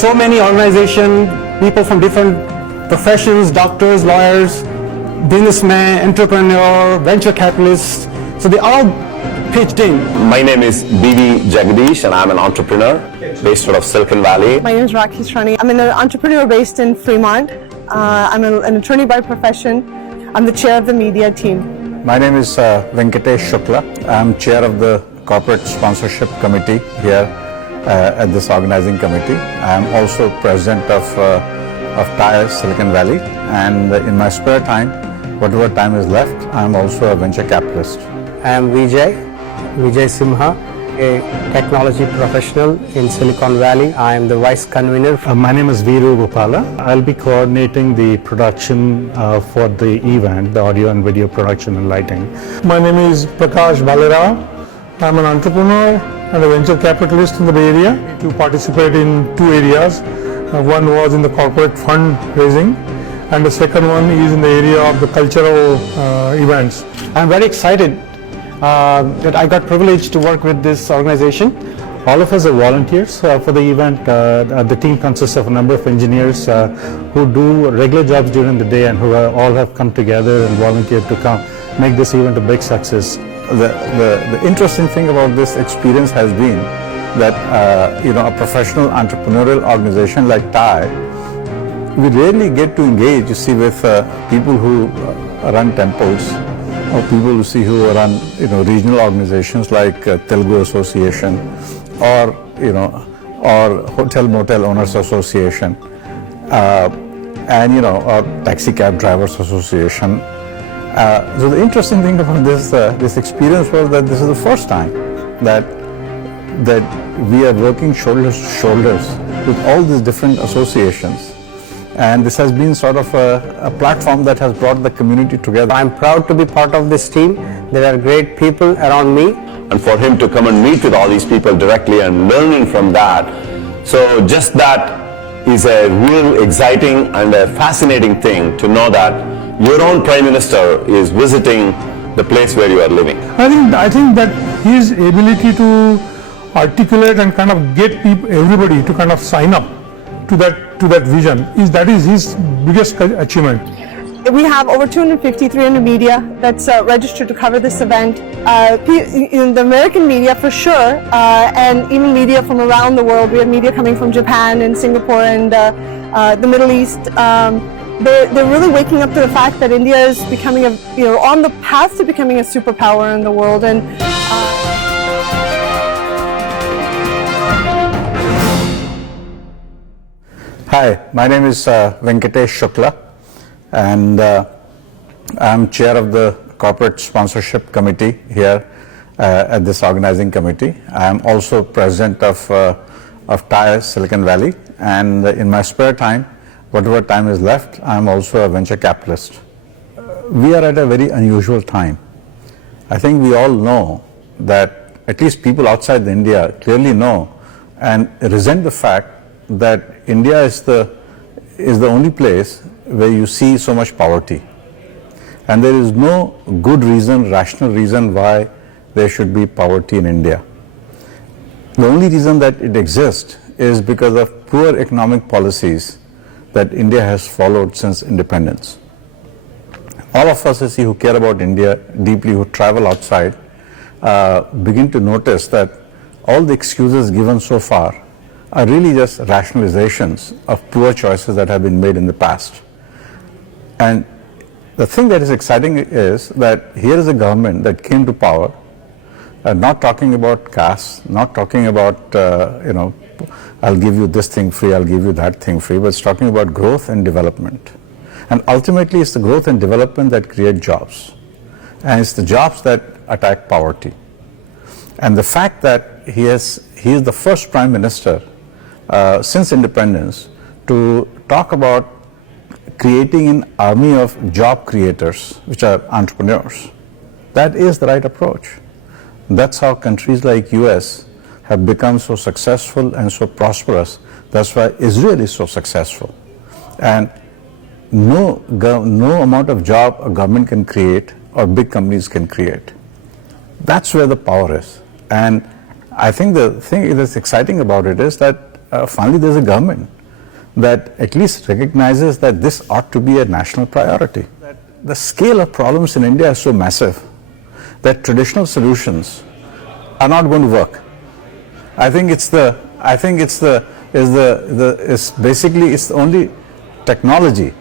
so many organizations, people from different professions, doctors, lawyers, businessmen, entrepreneur, venture capitalists. So they all pitched in. My name is B.V. Jagadish and I'm an entrepreneur based out of Silicon Valley. My name is Rakhi Shrani. I'm an entrepreneur based in Fremont. I'm an attorney by profession. I'm the chair of the media team. My name is Venkatesh Shukla. I'm chair of the corporate sponsorship committee here at this organizing committee. I'm also president of TIRE Silicon Valley, and in my spare time, whatever time is left, I'm also a venture capitalist. I am Vijay Simha, a technology professional in Silicon Valley. I am the vice convener. My name is Viru Bhupala. I'll be coordinating the production for the event, the audio and video production and lighting. My name is Prakash Bhalera. I'm an entrepreneur and a venture capitalist in the Bay Area. To participate in two areas. One was in the corporate fund raising, and the second one is in the area of the cultural events. I'm very excited that I got privileged to work with this organization. All of us are volunteers for the event. The team consists of a number of engineers who do regular jobs during the day and who all have come together and volunteered to come make this event a big success. The interesting thing about this experience has been that a professional entrepreneurial organization like TIE, we rarely get to engage, you see, with people who run temples, or people who run regional organizations like Telugu Association, or Hotel Motel Owners Association, and or Taxi Cab Drivers Association. So the interesting thing about this experience was that this is the first time that we are working shoulders to shoulders with all these different associations, and this has been sort of a platform that has brought the community together. I'm proud to be part of this team. There are great people around me. And for him to come and meet with all these people directly and learning from that, so just that is a real exciting and a fascinating thing to know that your own Prime Minister is visiting the place where you are living. I think that his ability to articulate and kind of get everybody to kind of sign up to that vision is his biggest achievement. We have over 300 media that's registered to cover this event. In the American media for sure, and even media from around the world. We have media coming from Japan and Singapore and the Middle East. They're really waking up to the fact that India is becoming on the path to becoming a superpower in the world. And Hi, my name is Venkatesh Shukla, and I'm chair of the corporate sponsorship committee here at this organizing committee. I'm also president of TIRE Silicon Valley, and in my spare time, whatever time is left, I'm also a venture capitalist. We are at a very unusual time. I think we all know that, at least people outside India clearly know and resent the fact that India is the only place where you see so much poverty, and there is no good reason, rational reason why there should be poverty in India. The only reason that it exists is because of poor economic policies that India has followed since independence. All of us who care about India deeply, who travel outside, begin to notice that all the excuses given so far are really just rationalizations of poor choices that have been made in the past. And the thing that is exciting is that here is a government that came to power, not talking about caste, not talking about, I'll give you this thing free, I'll give you that thing free, but it's talking about growth and development. And ultimately, it's the growth and development that create jobs. And it's the jobs that attack poverty. And the fact that he is the first Prime Minister since independence to talk about creating an army of job creators, which are entrepreneurs, that is the right approach. That's how countries like US have become so successful and so prosperous. That's why Israel is so successful. And no amount of job a government can create or big companies can create. That's where the power is. And I think the thing that's exciting about it is that finally there's a government that at least recognizes that this ought to be a national priority. The scale of problems in India is so massive that traditional solutions are not going to work. I think it's the only technology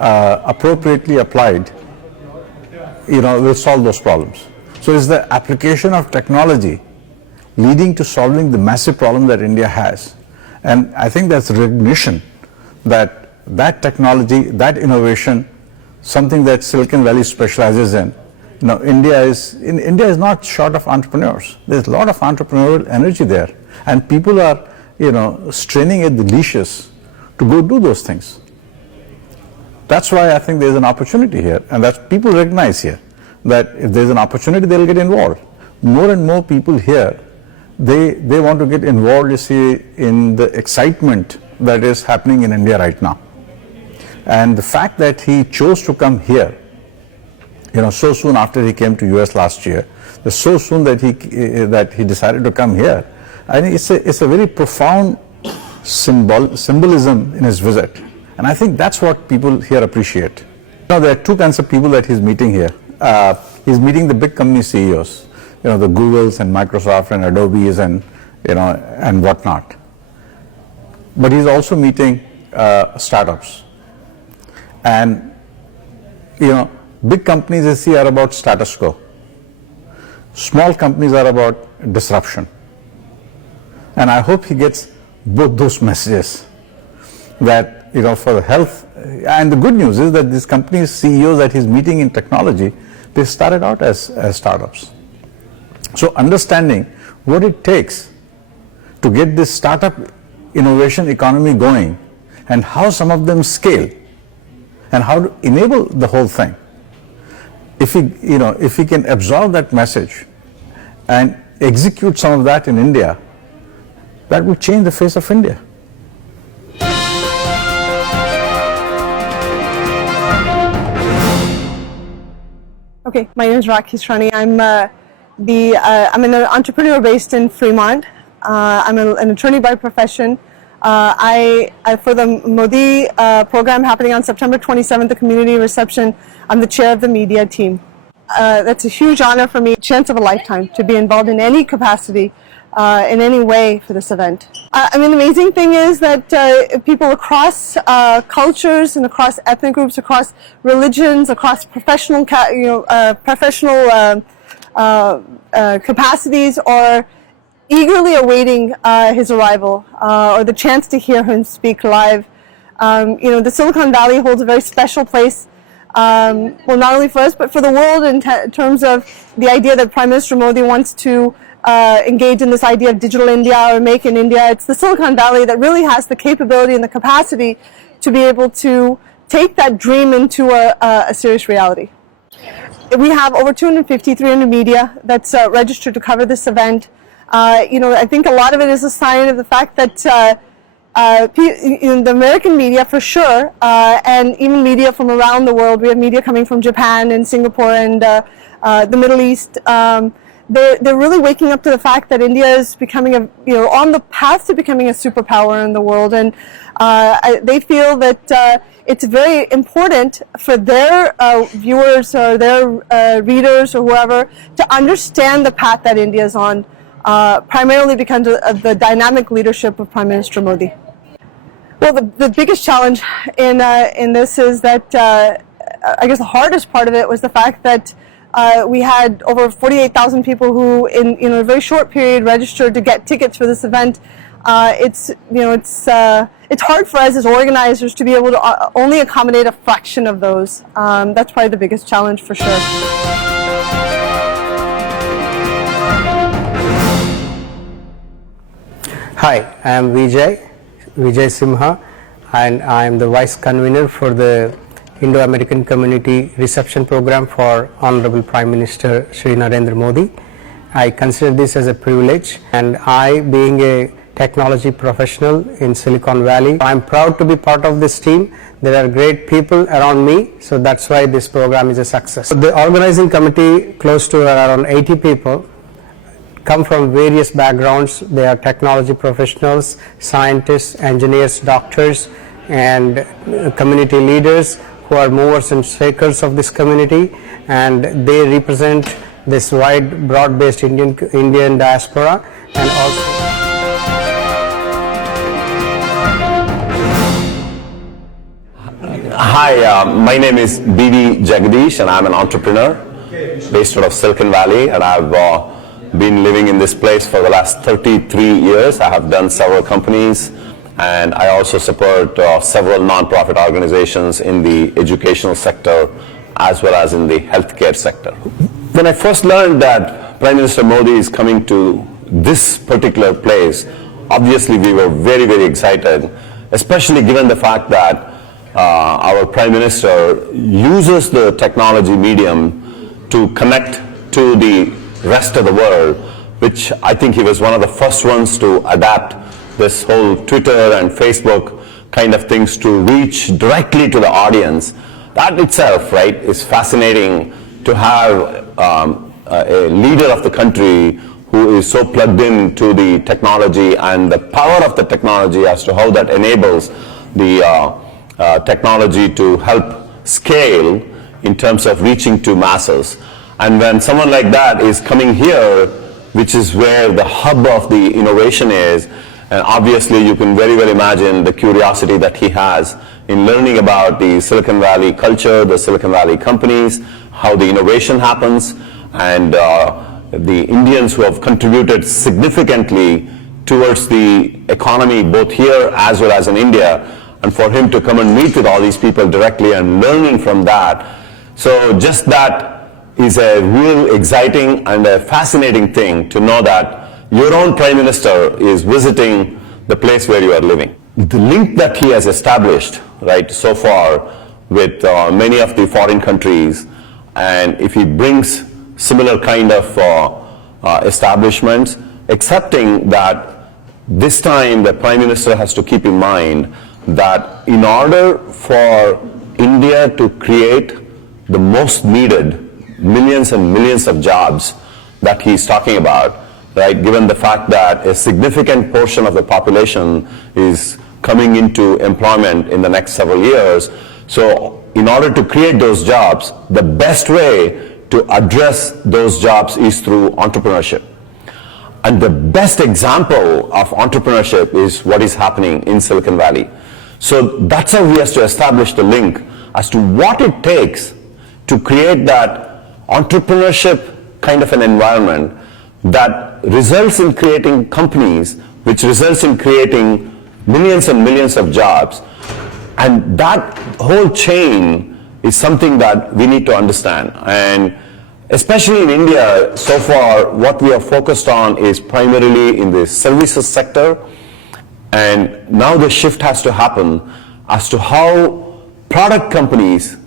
appropriately applied, will solve those problems. So it's the application of technology leading to solving the massive problem that India has. And I think that's recognition that that technology, that innovation, something that Silicon Valley specializes in. India is not short of entrepreneurs. There's a lot of entrepreneurial energy there, and people are, straining at the leashes to go do those things. That's why I think there's an opportunity here, and that people recognize here that if there's an opportunity, they'll get involved. More and more people here, they want to get involved, you see, in the excitement that is happening in India right now. And the fact that he chose to come here, so soon after he came to US last year, so soon that he decided to come here, I think it's a very profound symbolism in his visit. And I think that's what people here appreciate. There are two kinds of people that he's meeting here. He's meeting the big company CEOs, the Googles and Microsoft and Adobes and whatnot. But he's also meeting startups. And big companies, you see, are about status quo. Small companies are about disruption. And I hope he gets both those messages, that for the health. And the good news is that these companies, CEOs that he's meeting in technology, they started out as startups. So understanding what it takes to get this startup innovation economy going, and how some of them scale, and how to enable the whole thing. If we can absorb that message and execute some of that in India, that will change the face of India. Okay, my name is Rakhi Shrani. I'm an entrepreneur based in Fremont. I'm an attorney by profession. For the Modi program happening on September 27th, the community reception, I'm the chair of the media team. That's a huge honor for me, chance of a lifetime to be involved in any capacity, in any way for this event. The amazing thing is that people across cultures and across ethnic groups, across religions, across professional capacities are eagerly awaiting his arrival or the chance to hear him speak live. The Silicon Valley holds a very special place, well, not only for us, but for the world in terms of the idea that Prime Minister Modi wants to engage in this idea of digital India or make in India. It's the Silicon Valley that really has the capability and the capacity to be able to take that dream into a serious reality. We have over 300 media that's registered to cover this event. I think a lot of it is a sign of the fact that the American media, for sure, and even media from around the world, we have media coming from Japan and Singapore and the Middle East. They're really waking up to the fact that India is becoming on the path to becoming a superpower in the world, and they feel that it's very important for their viewers or their readers or whoever to understand the path that India is on, primarily because of the dynamic leadership of Prime Minister Modi. Well, the biggest challenge in this is that I guess the hardest part of it was the fact that we had over 48,000 people who, in a very short period, registered to get tickets for this event. It's hard for us as organizers to be able to only accommodate a fraction of those. That's probably the biggest challenge for sure. Hi, I am Vijay Simha, and I am the Vice Convener for the Indo-American Community Reception Program for Honorable Prime Minister Shri Narendra Modi. I consider this as a privilege, and I, being a technology professional in Silicon Valley, I am proud to be part of this team. There are great people around me, so that's why this program is a success. The organizing committee, close to around 80 people, come from various backgrounds. They are technology professionals, scientists, engineers, doctors, and community leaders who are movers and shakers of this community, and they represent this wide, broad-based Indian diaspora, and also Hi, my name is B.V. Jagadish, and I'm an entrepreneur based out of Silicon Valley, and I've been living in this place for the last 33 years. I have done several companies, and I also support several non-profit organizations in the educational sector as well as in the healthcare sector. When I first learned that Prime Minister Modi is coming to this particular place, obviously we were very, very excited, especially given the fact that our Prime Minister uses the technology medium to connect to the rest of the world, which I think he was one of the first ones to adapt this whole Twitter and Facebook kind of things to reach directly to the audience. That itself, right, is fascinating to have a leader of the country who is so plugged in to the technology and the power of the technology as to how that enables the technology to help scale in terms of reaching to masses. And when someone like that is coming here, which is where the hub of the innovation is, and obviously you can very well imagine the curiosity that he has in learning about the Silicon Valley culture, the Silicon Valley companies, how the innovation happens, and the Indians who have contributed significantly towards the economy both here as well as in India, and for him to come and meet with all these people directly and learning from that. So just that is a real exciting and a fascinating thing to know that your own Prime Minister is visiting the place where you are living. The link that he has established, right, so far with many of the foreign countries, and if he brings similar kind of establishments, accepting that this time the Prime Minister has to keep in mind that in order for India to create the most needed millions and millions of jobs that he's talking about, right, given the fact that a significant portion of the population is coming into employment in the next several years. So in order to create those jobs, the best way to address those jobs is through entrepreneurship. And the best example of entrepreneurship is what is happening in Silicon Valley. So that's how he has to establish the link as to what it takes to create that entrepreneurship kind of an environment that results in creating companies, which results in creating millions and millions of jobs. And that whole chain is something that we need to understand. And especially in India, so far, what we are focused on is primarily in the services sector. And now the shift has to happen as to how product companies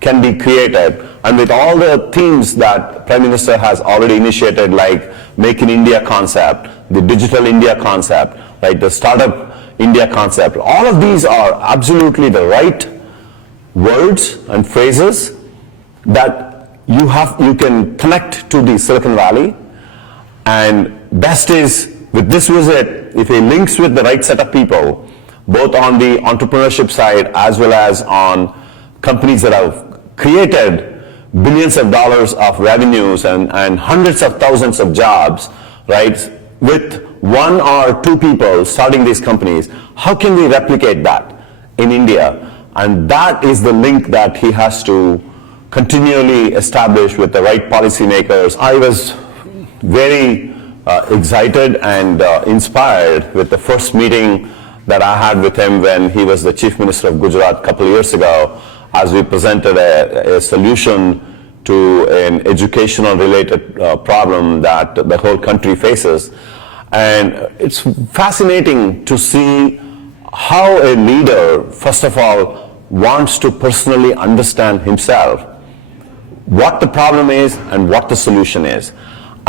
can be created. And with all the themes that Prime Minister has already initiated, like Make in India concept, the Digital India concept, right, the Startup India concept, all of these are absolutely the right words and phrases that you can connect to the Silicon Valley. And best is, with this visit, if he links with the right set of people, both on the entrepreneurship side as well as on companies that have created billions of dollars of revenues and hundreds of thousands of jobs, right, with one or two people starting these companies, how can we replicate that in India? And that is the link that he has to continually establish with the right policymakers. I was very excited and inspired with the first meeting that I had with him when he was the Chief Minister of Gujarat a couple of years ago, as we presented a solution to an educational related problem that the whole country faces. And it's fascinating to see how a leader, first of all, wants to personally understand himself, what the problem is and what the solution is,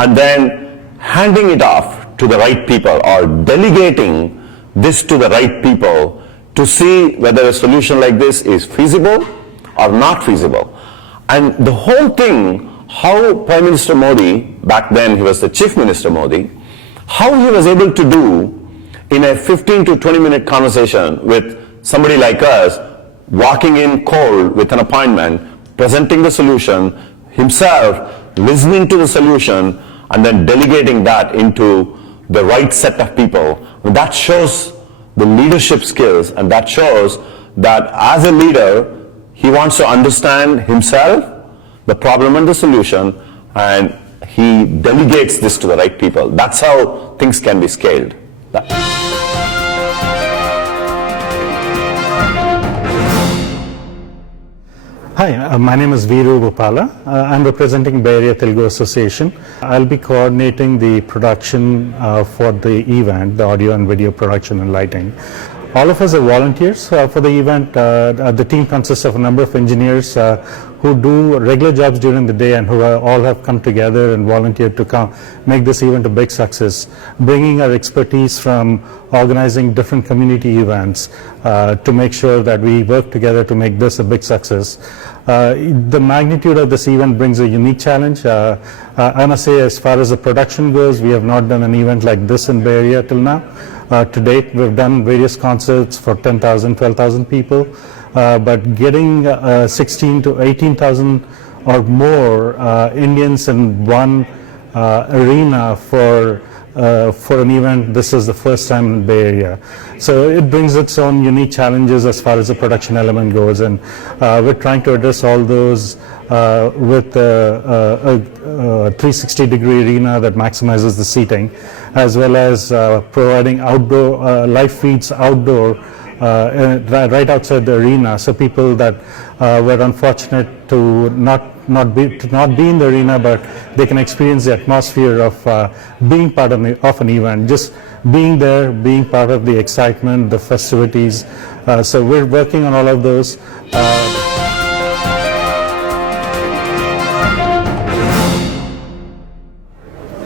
and then handing it off to the right people or delegating this to the right people to see whether a solution like this is feasible or not feasible. And the whole thing how Prime Minister Modi, back then he was the Chief Minister Modi, how he was able to do in a 15 to 20 minute conversation with somebody like us, walking in cold with an appointment, presenting the solution, himself listening to the solution, and then delegating that into the right set of people. That shows the leadership skills, and that shows that as a leader, he wants to understand himself, the problem and the solution, and he delegates this to the right people. That's how things can be scaled. Hi, my name is Veeru Bhupala. I'm representing Bay Area Telugu Association. I'll be coordinating the production for the event, the audio and video production and lighting. All of us are volunteers for the event. The team consists of a number of engineers who do regular jobs during the day and who all have come together and volunteered to come make this event a big success, bringing our expertise from organizing different community events to make sure that we work together to make this a big success. The magnitude of this event brings a unique challenge. I must say, as far as the production goes, we have not done an event like this in Bay Area till now. To date, we've done various concerts for 10,000, 12,000 people, but getting 16 to 18,000 or more Indians in one arena for an event, this is the first time in the Bay Area. So it brings its own unique challenges as far as the production element goes, and we're trying to address all those with a 360-degree arena that maximizes the seating, as well as providing outdoor live feeds outdoor right outside the arena, so people that were unfortunate to not be in the arena, but they can experience the atmosphere of being part of an event, just being there, being part of the excitement, the festivities. So we're working on all of those.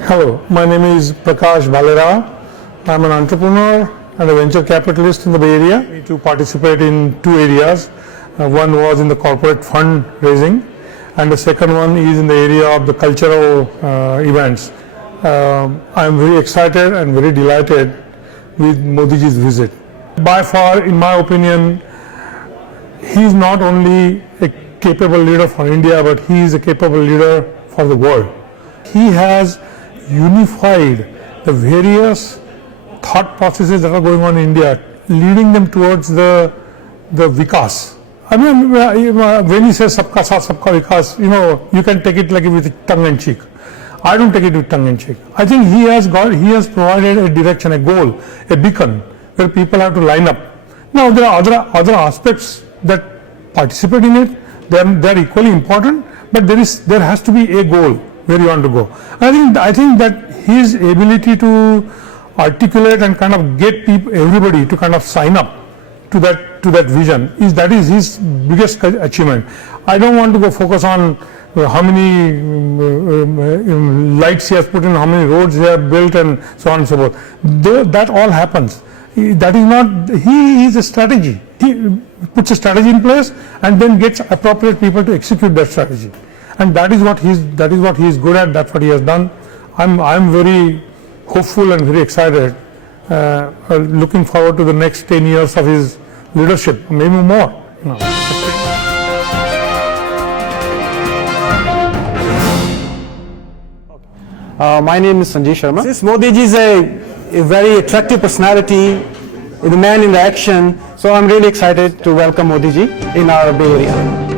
Hello, my name is Prakash Bhalera. I'm an entrepreneur and a venture capitalist in the Bay Area. To participate in two areas. One was in the corporate fund raising, and the second one is in the area of the cultural events. I'm very excited and very delighted with Modiji's visit. By far, in my opinion, he is not only a capable leader for India, but he is a capable leader for the world. He has unified the various thought processes that are going on in India, leading them towards the vikas. I mean, when he says sabka saath sabka vikas, you can take it like with tongue in cheek. I don't take it with tongue in cheek. I think he has provided a direction, a goal, a beacon where people have to line up. Now there are other aspects that participate in it. They are equally important, but there has to be a goal where you want to go. I think that his ability to articulate and kind of get everybody to kind of sign up to that vision is his biggest achievement. I don't want to go focus on how many lights he has put in, how many roads he has built, and so on and so forth. That all happens. That is not. He is a strategy. He puts a strategy in place and then gets appropriate people to execute that strategy. And that is what he is good at. That's what he has done. I'm very hopeful and very excited, looking forward to the next 10 years of his leadership, maybe more. My name is Sanjay Sharma. This Modi ji is a very attractive personality, the man in the action. So I'm really excited to welcome Modi ji in our Bay Area.